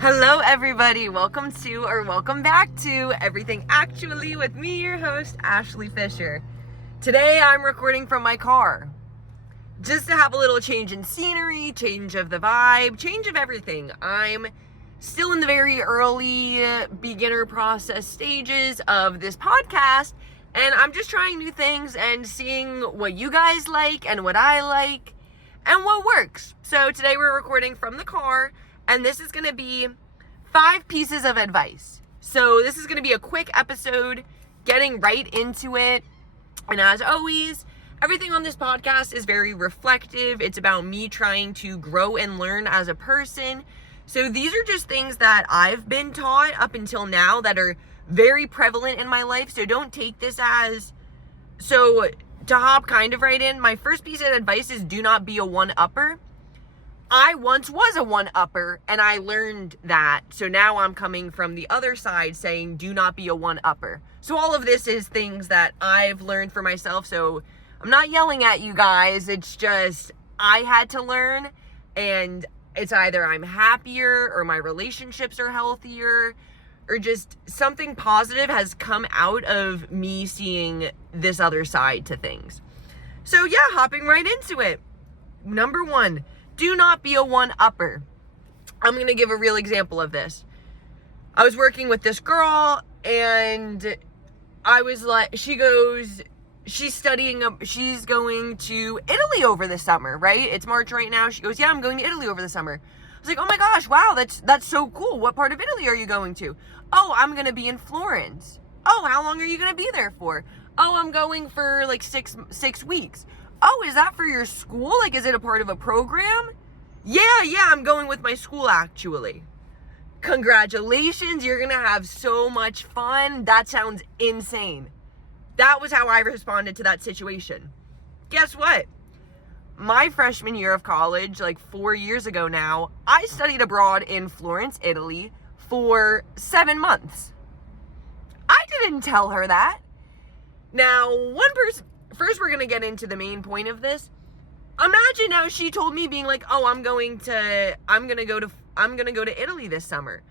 Hello everybody, welcome back to Everything Actually with me, your host, Ashley Fisher. Today I'm recording from my car. Just to have a little change in scenery, change of the vibe, change of everything. I'm still in the very early beginner process stages of this podcast, and I'm just trying new things and seeing what you guys like and what I like and what works. So today we're recording from the car, and this is going to be 5 pieces of advice. So this is going to be a quick episode, getting right into it. And as always, everything on this podcast is very reflective. It's about me trying to grow and learn as a person. So these are just things that I've been taught up until now that are very prevalent in my life. So don't take this as... So to hop kind of right in, my first piece of advice is do not be a one-upper. I once was a one-upper, and I learned that. So now I'm coming from the other side saying, do not be a one-upper. So all of this is things that I've learned for myself. So I'm not yelling at you guys. It's just, I had to learn, and it's either I'm happier or my relationships are healthier or just something positive has come out of me seeing this other side to things. So yeah, hopping right into it. Number 1. Do not be a one-upper. I'm going to give a real example of this. I was working with this girl, and I was like, she's going to Italy over the summer, right? It's March right now. She goes, yeah, I'm going to Italy over the summer. I was like, oh my gosh, wow, that's so cool. What part of Italy are you going to? Oh, I'm going to be in Florence. Oh, how long are you going to be there for? Oh, I'm going for like six weeks. Oh, is that for your school? Like, is it a part of a program? Yeah, I'm going with my school, actually. Congratulations, you're gonna have so much fun. That sounds insane. That was how I responded to that situation. Guess what? My freshman year of college, like 4 years ago now, I studied abroad in Florence, Italy for 7 months. I didn't tell her that. Now, first, we're going to get into the main point of this. Imagine now she told me being like, oh, I'm going to go to Italy this summer.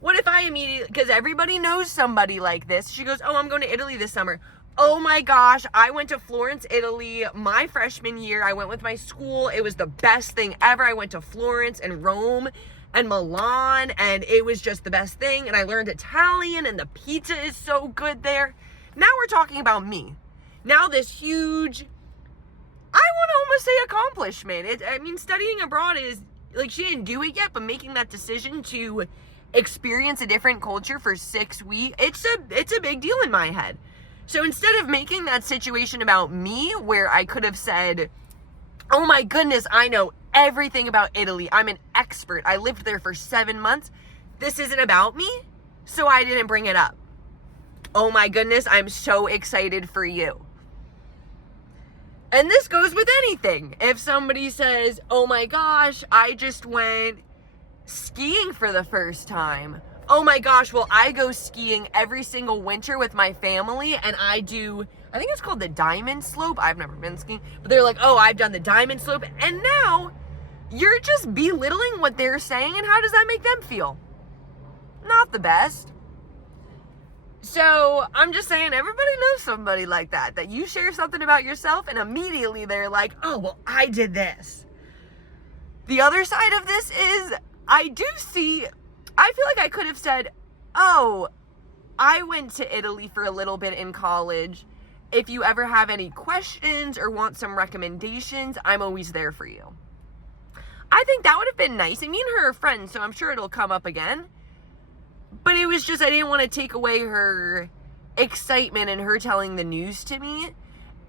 What if I immediately, because everybody knows somebody like this. She goes, oh, I'm going to Italy this summer. Oh my gosh, I went to Florence, Italy, my freshman year. I went with my school. It was the best thing ever. I went to Florence and Rome and Milan, and it was just the best thing. And I learned Italian, and the pizza is so good there. Now we're talking about me. Now this huge, I want to almost say accomplishment. Studying abroad is, like, she didn't do it yet, but making that decision to experience a different culture for 6 weeks, it's a big deal in my head. So instead of making that situation about me, where I could have said, oh my goodness, I know everything about Italy. I'm an expert. I lived there for 7 months. This isn't about me, so I didn't bring it up. Oh my goodness, I'm so excited for you. And this goes with anything. If somebody says, oh my gosh, I just went skiing for the first time. Oh my gosh, well, I go skiing every single winter with my family, and I think it's called the diamond slope. I've never been skiing, but they're like, oh, I've done the diamond slope. And now you're just belittling what they're saying, and how does that make them feel? Not the best. So I'm just saying, everybody knows somebody like that you share something about yourself and immediately they're like, oh, well, I did this. The other side of this is I feel like I could have said, oh, I went to Italy for a little bit in college. If you ever have any questions or want some recommendations, I'm always there for you. I think that would have been nice. And me and her are friends, so I'm sure it'll come up again. But it was just, I didn't want to take away her excitement and her telling the news to me.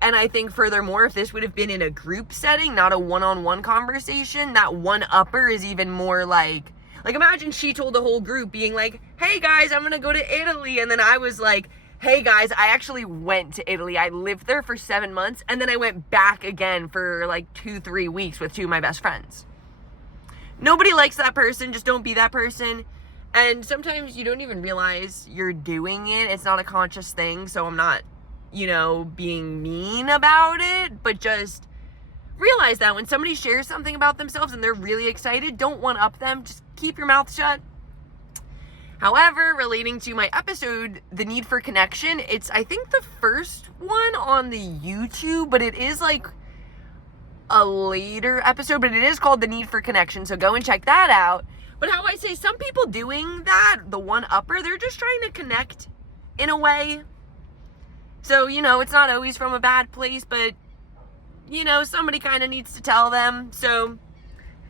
And I think furthermore, if this would have been in a group setting, not a one-on-one conversation, that one-upper is even more like imagine she told the whole group being like, hey guys, I'm going to go to Italy. And then I was like, hey guys, I actually went to Italy. I lived there for 7 months. And then I went back again for like 2-3 weeks with 2 of my best friends. Nobody likes that person. Just don't be that person. And sometimes you don't even realize you're doing it. It's not a conscious thing. So I'm not, being mean about it, but just realize that when somebody shares something about themselves and they're really excited, don't one-up them. Just keep your mouth shut. However, relating to my episode, The Need for Connection, it's, I think, the first one on the YouTube, but it is like a later episode, but it is called The Need for Connection, so go and check that out. But how I say, some people doing that, the one-upper, they're just trying to connect in a way. So, it's not always from a bad place, but, somebody kind of needs to tell them. So,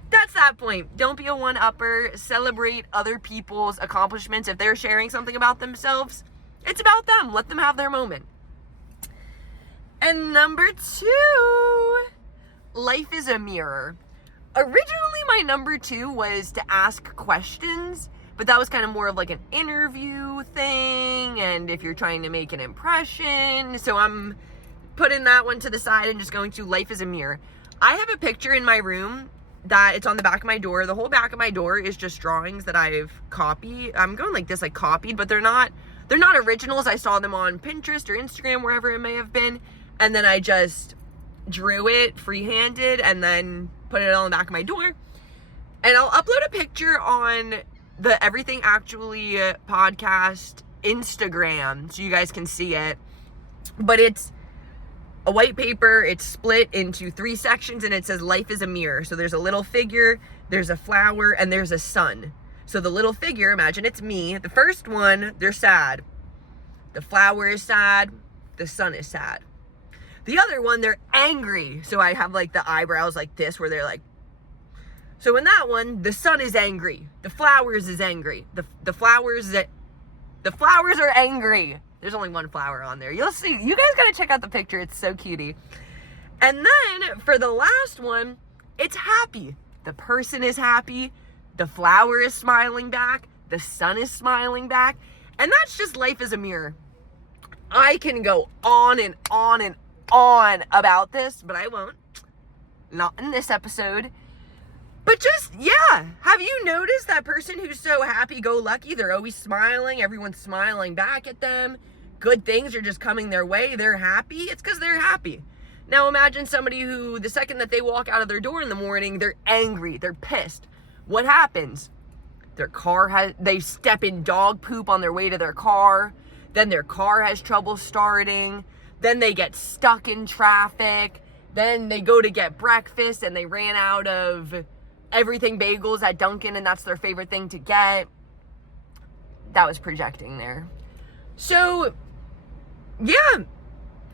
that's that point. Don't be a one-upper. Celebrate other people's accomplishments. If they're sharing something about themselves, it's about them. Let them have their moment. And number 2, life is a mirror. Originally, my number 2 was to ask questions, but that was kind of more of like an interview thing, and if you're trying to make an impression. So I'm putting that one to the side and just going to life is a mirror. I have a picture in my room that it's on the back of my door. The whole back of my door is just drawings that I've copied. I'm going like this, like copied, but they're not originals. I saw them on Pinterest or Instagram, wherever it may have been, and then I just drew it free-handed and then put it on the back of my door. And I'll upload a picture on the Everything Actually podcast Instagram so you guys can see it. But it's a white paper, it's split into 3 sections, and it says life is a mirror. So there's a little figure, there's a flower, and there's a sun. So the little figure, imagine it's me. The first one, they're sad. The flower is sad. The sun is sad. The other one, they're angry. So I have like the eyebrows like this, where they're like. So in that one, the sun is angry. The flowers is angry. The flowers are angry. There's only one flower on there. You'll see. You guys gotta check out the picture. It's so cutie. And then for the last one, it's happy. The person is happy. The flower is smiling back. The sun is smiling back. And that's just life is a mirror. I can go on and on and on about this, but I won't. Not in this episode. But just, yeah. Have you noticed that person who's so happy-go-lucky? They're always smiling. Everyone's smiling back at them. Good things are just coming their way. They're happy. It's because they're happy. Now imagine somebody who, the second that they walk out of their door in the morning, they're angry. They're pissed. What happens? They step in dog poop on their way to their car. Then their car has trouble starting. Then they get stuck in traffic. Then they go to get breakfast and they ran out of everything bagels at Dunkin', and that's their favorite thing to get. That was projecting there. So, yeah.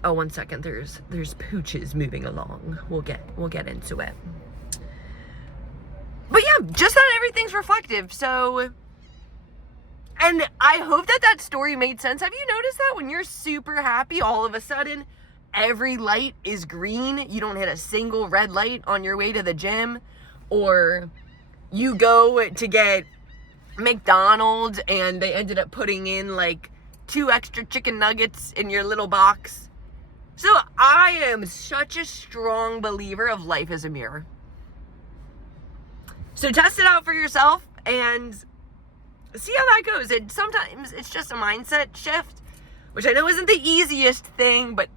Oh, 1 second. There's pooches moving along. We'll get into it. But yeah, just that everything's reflective. So, and I hope that story made sense. Have you noticed that when you're super happy, all of a sudden, every light is green? You don't hit a single red light on your way to the gym. Or you go to get McDonald's and they ended up putting in like 2 extra chicken nuggets in your little box. So I am such a strong believer of life as a mirror. So test it out for yourself and see how that goes. And sometimes it's just a mindset shift, which I know isn't the easiest thing, but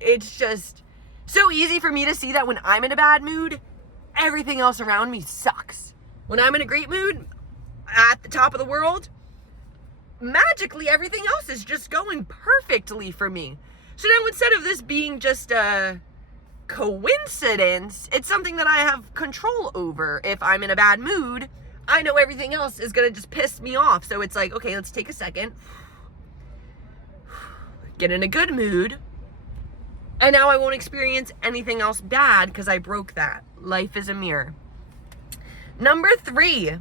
it's just so easy for me to see that when I'm in a bad mood, everything else around me sucks. When I'm in a great mood, at the top of the world, magically everything else is just going perfectly for me. So now instead of this being just a coincidence, it's something that I have control over. If I'm in a bad mood, I know everything else is gonna just piss me off. So it's like, okay, let's take a second, get in a good mood, and now I won't experience anything else bad because I broke that. Life is a mirror. Number 3,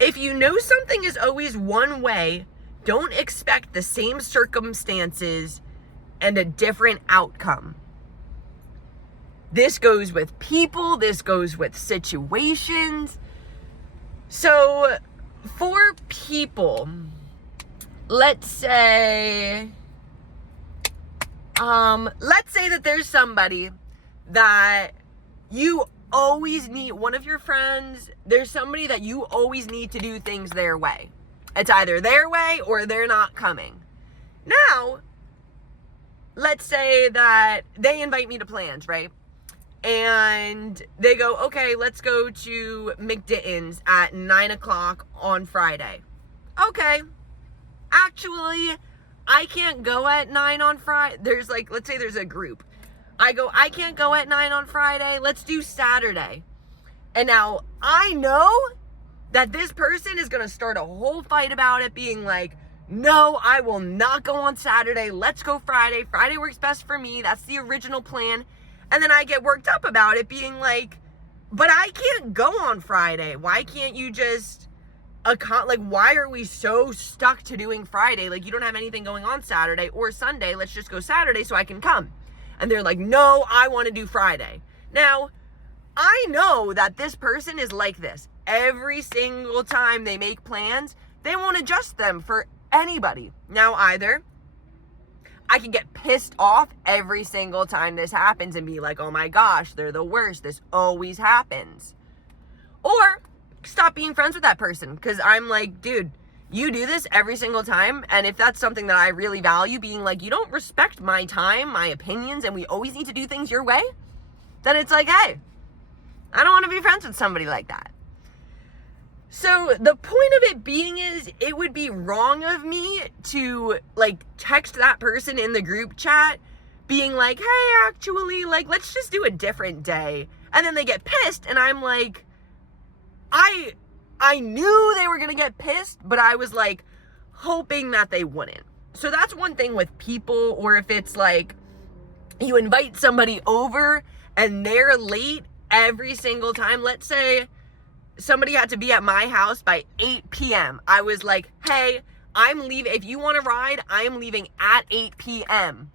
if you know something is always one way, don't expect the same circumstances and a different outcome. This goes with people, this goes with situations. So for people, let's say that there's somebody that you always need, one of your friends, there's somebody that you always need to do things their way. It's either their way or they're not coming. Now, let's say that they invite me to plans, right? And they go, okay, let's go to McDitton's at 9 o'clock on Friday. okay, actually, I can't go at 9 on Friday. There's like, let's say there's a group. I go, I can't go at 9 on Friday. Let's do Saturday. And now I know that this person is going to start a whole fight about it, being like, no, I will not go on Saturday. Let's go Friday. Friday works best for me. That's the original plan. And then I get worked up about it, being like, but I can't go on Friday. Why can't you just, like, why are we so stuck to doing Friday? Like, you don't have anything going on Saturday or Sunday. Let's just go Saturday so I can come. And they're like, no, I want to do Friday. Now, I know that this person is like this. Every single time they make plans, they won't adjust them for anybody. Now, either I can get pissed off every single time this happens and be like, oh my gosh, they're the worst. This always happens. Or stop being friends with that person, because I'm like, dude, you do this every single time. And if that's something that I really value, being like, you don't respect my time, my opinions, and we always need to do things your way, then it's like, hey, I don't want to be friends with somebody like that. So the point of it being is, it would be wrong of me to like text that person in the group chat being like, hey, actually, like, let's just do a different day. And then they get pissed and I'm like, I knew they were going to get pissed, but I was like hoping that they wouldn't. So that's one thing with people. Or if it's like you invite somebody over and they're late every single time. Let's say somebody had to be at my house by 8 p.m. I was like, hey, I'm leaving. If you want to ride, I'm leaving at 8 p.m.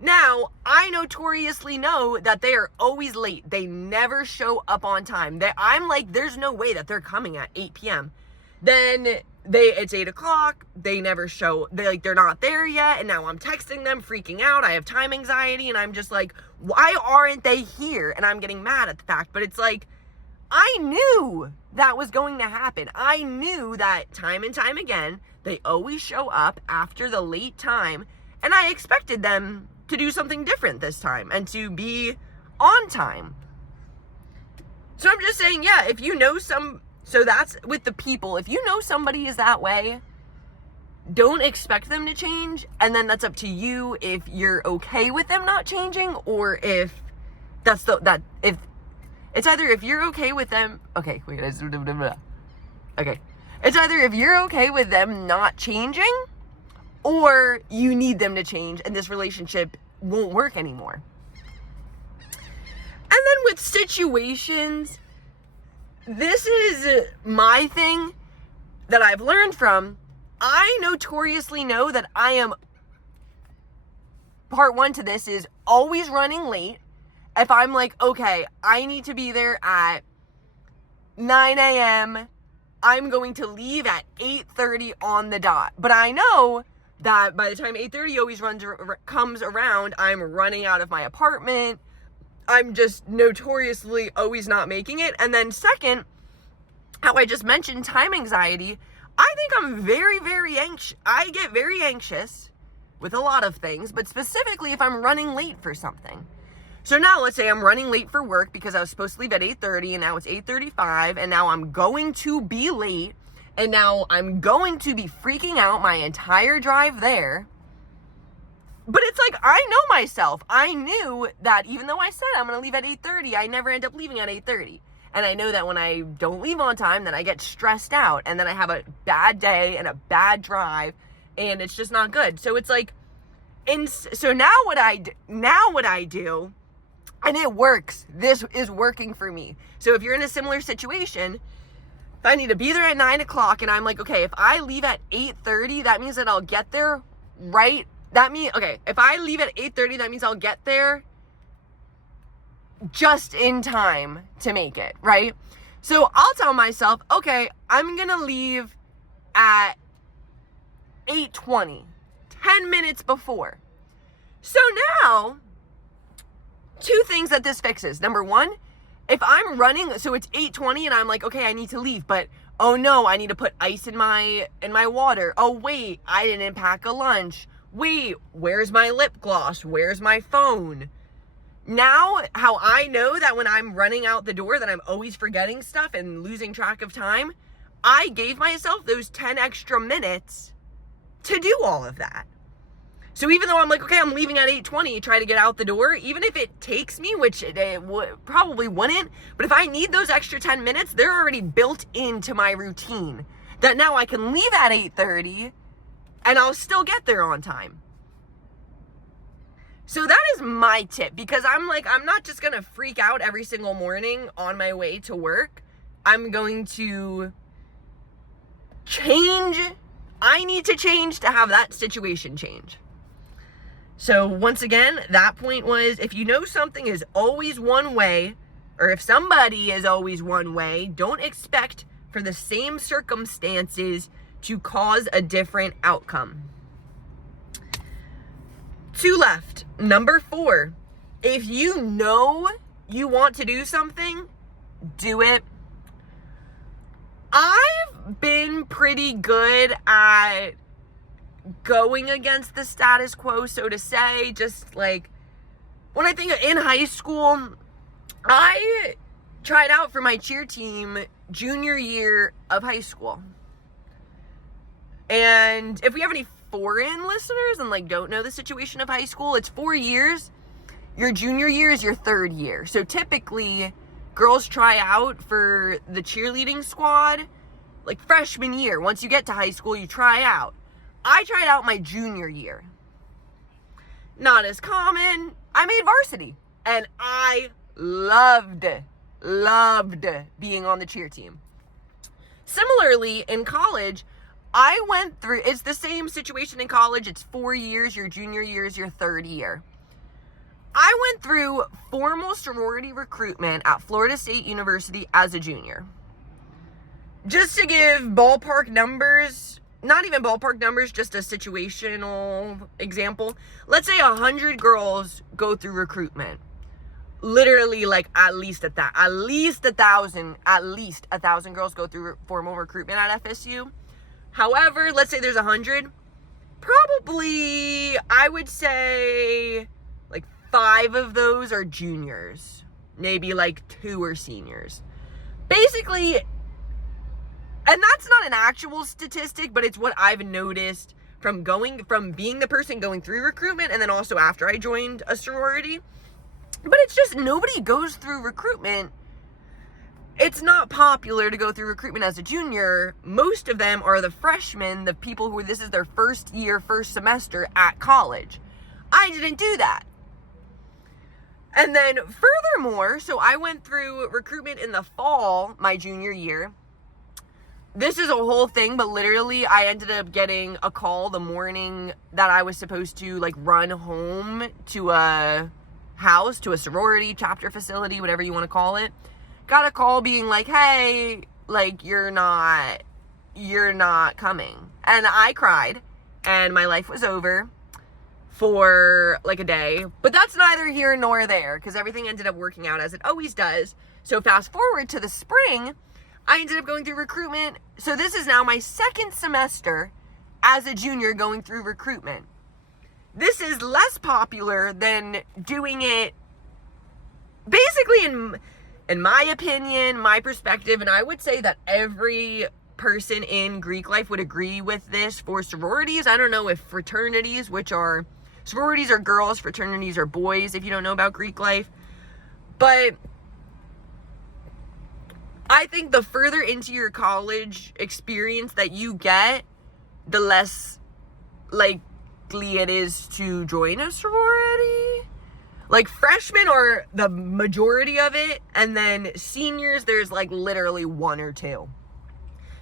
Now, I notoriously know that they are always late. They never show up on time. I'm like, there's no way that they're coming at 8 p.m. Then it's 8 o'clock. They never show. They're not there yet. And now I'm texting them, freaking out. I have time anxiety. And I'm just like, why aren't they here? And I'm getting mad at the fact. But it's like, I knew that was going to happen. I knew that time and time again, they always show up after the late time. And I expected them to do something different this time and to be on time. So I'm just saying, yeah, if you know so that's with the people. If you know somebody is that way, don't expect them to change. And then that's up to you if you're okay with them not changing, or if if it's either if you're okay with them. Okay, wait. Okay. It's either if you're okay with them not changing, or you need them to change and this relationship won't work anymore. And then with situations, this is my thing that I've learned from. I notoriously know that I am, part one to this is always running late. If I'm like, okay, I need to be there at 9 a.m., I'm going to leave at 8:30 on the dot. But I know that by the time 8:30 always comes around, I'm running out of my apartment. I'm just notoriously always not making it. And then second, how I just mentioned time anxiety, I think I'm very, very anxious. I get very anxious with a lot of things, but specifically if I'm running late for something. So now let's say I'm running late for work because I was supposed to leave at 8:30 and now it's 8:35 and now I'm going to be late. And now I'm going to be freaking out my entire drive there. But it's like, I know myself. I knew that even though I said I'm going to leave at 8:30, I never end up leaving at 8:30. And I know that when I don't leave on time, then I get stressed out. And then I have a bad day and a bad drive. And it's just not good. So it's like, so now what I do, and it works. This is working for me. So if you're in a similar situation, if I need to be there at 9 o'clock and I'm like, okay, if I leave at 8:30, that means that I'll get there right. If I leave at 8:30, that means I'll get there just in time to make it, right? So I'll tell myself, okay, I'm going to leave at 8:20, 10 minutes before. So now, two things that this fixes. Number one, if I'm running, so it's 8:20 and I'm like, okay, I need to leave, but oh no, I need to put ice in my water. Oh wait, I didn't pack a lunch. Wait, where's my lip gloss? Where's my phone? Now, how I know that when I'm running out the door that I'm always forgetting stuff and losing track of time, I gave myself those 10 extra minutes to do all of that. So even though I'm like, okay, I'm leaving at 8:20, try to get out the door, even if it takes me, which it probably wouldn't, but if I need those extra 10 minutes, they're already built into my routine that now I can leave at 8:30 and I'll still get there on time. So that is my tip, because I'm not just going to freak out every single morning on my way to work. I'm going to change. I need to change to have that situation change. So once again, that point was, if you know something is always one way, or if somebody is always one way, don't expect for the same circumstances to cause a different outcome. 2 left. Number 4, if you know you want to do something, do it. I've been pretty good at going against the status quo, so to say. Just like when I think in high school, I tried out for my cheer team junior year of high school. And if we have any foreign listeners and like don't know the situation of high school, it's 4 years. Your junior year is your 3rd year. So typically girls try out for the cheerleading squad like freshman year. Once you get to high school, you try out. I tried out my junior year. Not as common. I made varsity. And I loved being on the cheer team. Similarly, in college, I went through, it's the same situation in college. It's 4 years. Your junior year is your 3rd year. I went through formal sorority recruitment at Florida State University as a junior. Just to give ballpark numbers, not even ballpark numbers, just a situational example. Let's say 100 girls go through recruitment. Literally, like at least 1,000 girls go through formal recruitment at FSU. However, let's say there's 100. Probably, I would say, like 5 of those are juniors. Maybe like 2 are seniors. Basically, and that's not an actual statistic, but it's what I've noticed from being the person going through recruitment, and then also after I joined a sorority. But it's just nobody goes through recruitment. It's not popular to go through recruitment as a junior. Most of them are the freshmen, the people who this is their first year, first semester at college. I didn't do that. And then furthermore, so I went through recruitment in the fall, my junior year. This is a whole thing, but literally I ended up getting a call the morning that I was supposed to like run home to a house, to a sorority, chapter facility, whatever you want to call it. Got a call being like, hey, like you're not coming. And I cried and my life was over for like a day. But that's neither here nor there, because everything ended up working out as it always does. So fast forward to the spring, I ended up going through recruitment. So this is now my 2nd semester as a junior going through recruitment. This is less popular than doing it basically in my opinion, my perspective, and I would say that every person in Greek life would agree with this for sororities. I don't know if fraternities, which are, sororities are girls, fraternities are boys, if you don't know about Greek life. But I think the further into your college experience that you get, the less likely it is to join a sorority. Like freshmen are the majority of it, and then seniors, there's like literally 1 or 2.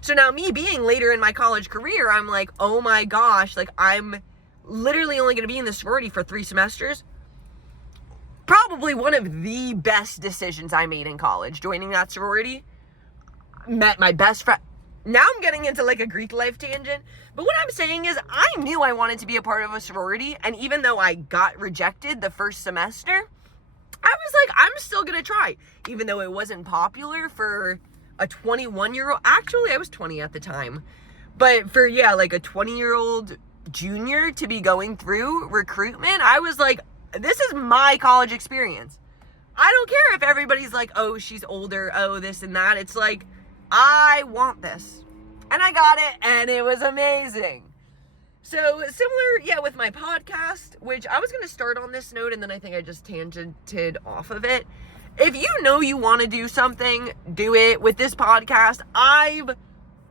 So now me being later in my college career, I'm like, oh my gosh, like I'm literally only going to be in the sorority for 3 semesters. Probably one of the best decisions I made in college, joining that sorority. Met my best friend. Now I'm getting into like a Greek life tangent. But what I'm saying is I knew I wanted to be a part of a sorority. And even though I got rejected the first semester, I was like, I'm still going to try. Even though it wasn't popular for a 21-year-old. Actually, I was 20 at the time. But for, like a 20-year-old junior to be going through recruitment, I was like, this is my college experience. I don't care if everybody's like, oh, she's older, oh, this and that. It's like, I want this. And I got it, and it was amazing. So similar, with my podcast, which I was going to start on this note, and then I think I just tangented off of it. If you know you want to do something, do it. With this podcast, I've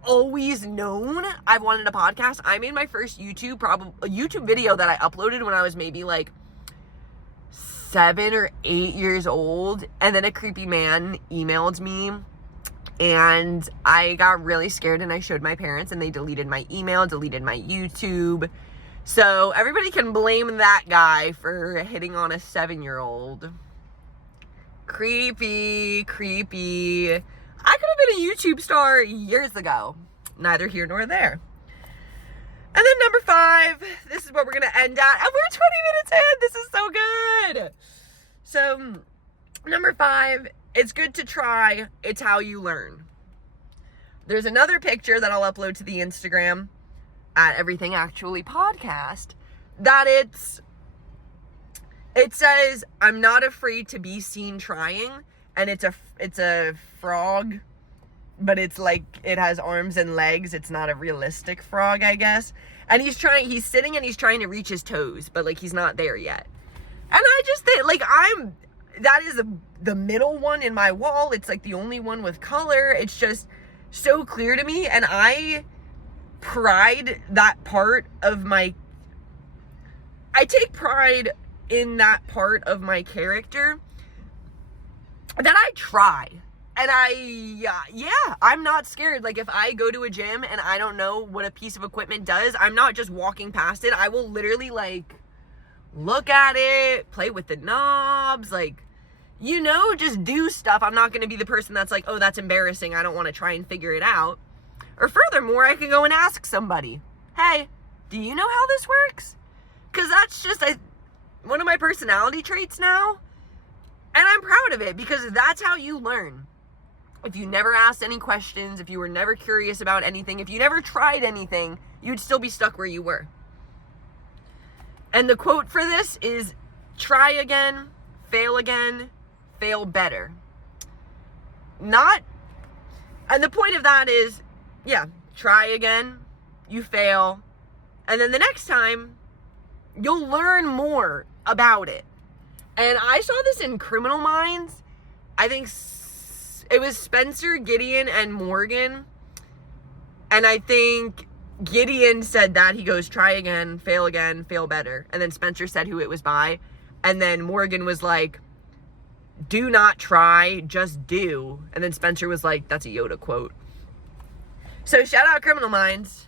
always known I've wanted a podcast. I made my first YouTube video that I uploaded when I was maybe like 7 or 8 years old, and then a creepy man emailed me, and I got really scared, and I showed my parents, and they deleted my email, deleted my YouTube. So everybody can blame that guy for hitting on a 7-year-old. Creepy. I could have been a YouTube star years ago. Neither here nor there. And then number 5, this is what we're going to end at. And we're 20 minutes in. This is so good. So, number 5, it's good to try. It's how you learn. There's another picture that I'll upload to the Instagram at Everything Actually Podcast that it says, I'm not afraid to be seen trying. And it's a frog, but it's like, it has arms and legs. It's not a realistic frog, I guess. And he's sitting and he's trying to reach his toes, but like he's not there yet. And I just think, like, that is the middle one in my wall. It's like the only one with color. It's just so clear to me. And I take pride in that part of my character that I try. And I'm not scared. Like, if I go to a gym and I don't know what a piece of equipment does, I'm not just walking past it. I will literally, like, look at it, play with the knobs, like, just do stuff. I'm not going to be the person that's like, oh, that's embarrassing, I don't want to try and figure it out. Or furthermore, I can go and ask somebody, hey, do you know how this works? Because that's just one of my personality traits now. And I'm proud of it, because that's how you learn. If you never asked any questions, if you were never curious about anything, if you never tried anything, you'd still be stuck where you were. And the quote for this is, try again, fail better. And the point of that is, try again, you fail, and then the next time, you'll learn more about it. And I saw this in Criminal Minds. I think it was Spencer, Gideon, and Morgan. And I think Gideon said that. He goes, try again, fail better. And then Spencer said who it was by. And then Morgan was like, do not try, just do. And then Spencer was like, that's a Yoda quote. So shout out Criminal Minds.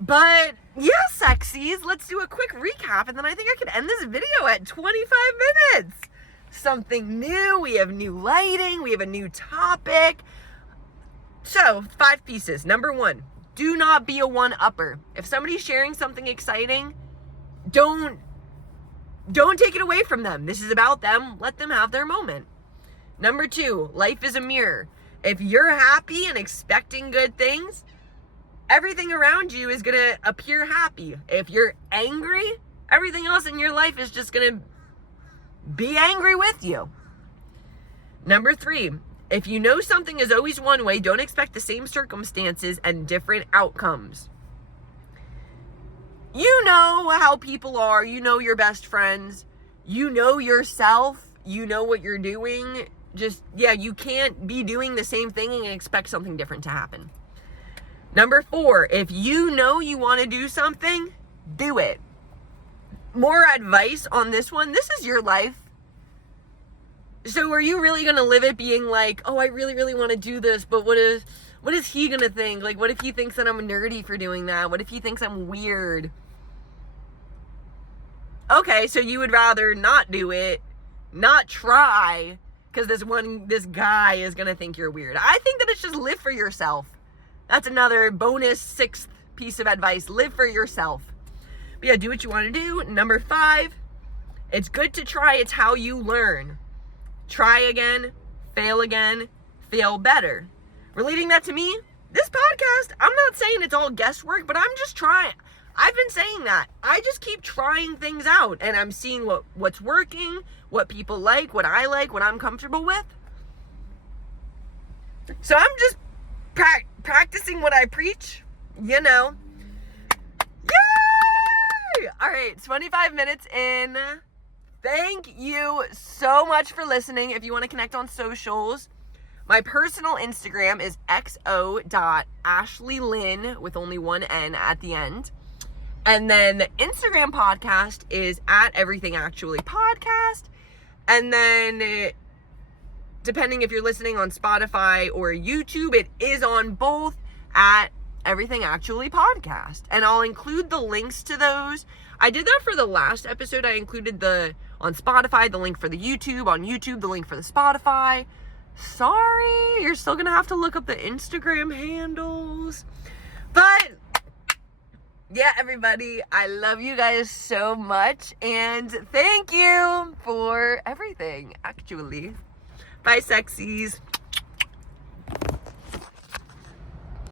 But yeah, sexies, let's do a quick recap, and then I think I could end this video at 25 minutes. Something new, we have new lighting, we have a new topic. So, 5 pieces. Number 1, do not be a one-upper. If somebody's sharing something exciting, don't take it away from them. This is about them. Let them have their moment. Number 2, life is a mirror. If you're happy and expecting good things, everything around you is going to appear happy. If you're angry, everything else in your life is just going to be angry with you. Number 3, if you know something is always one way, don't expect the same circumstances and different outcomes. You know how people are. You know your best friends. You know yourself. You know what you're doing. You can't be doing the same thing and expect something different to happen. Number 4, if you know you want to do something, do it. More advice on this one. This is your life. So are you really going to live it being like, oh, I really, really want to do this, but what is he going to think? Like, what if he thinks that I'm nerdy for doing that? What if he thinks I'm weird? Okay, so you would rather not do it, not try, because this guy is going to think you're weird. I think that it's just live for yourself. That's another bonus 6th piece of advice. Live for yourself. But yeah, do what you want to do. Number 5, it's good to try. It's how you learn. Try again, fail better. Relating that to me, this podcast, I'm not saying it's all guesswork, but I'm just trying. I've been saying that. I just keep trying things out, and I'm seeing what's working, what people like, what I like, what I'm comfortable with. So I'm just practicing what I preach, you know. Yay! All right, 25 minutes in. Thank you so much for listening. If you want to connect on socials, my personal Instagram is xo.ashleylyn with only one N at the end. And then the Instagram podcast is at Everything Actually Podcast. And then depending if you're listening on Spotify or YouTube, it is on both at Everything Actually Podcast. And I'll include the links to those. I did that for the last episode. I included on Spotify, the link for the YouTube, on YouTube, the link for the Spotify. Sorry, you're still gonna have to look up the Instagram handles. But yeah, everybody, I love you guys so much, and thank you for everything, actually. Bye, sexies.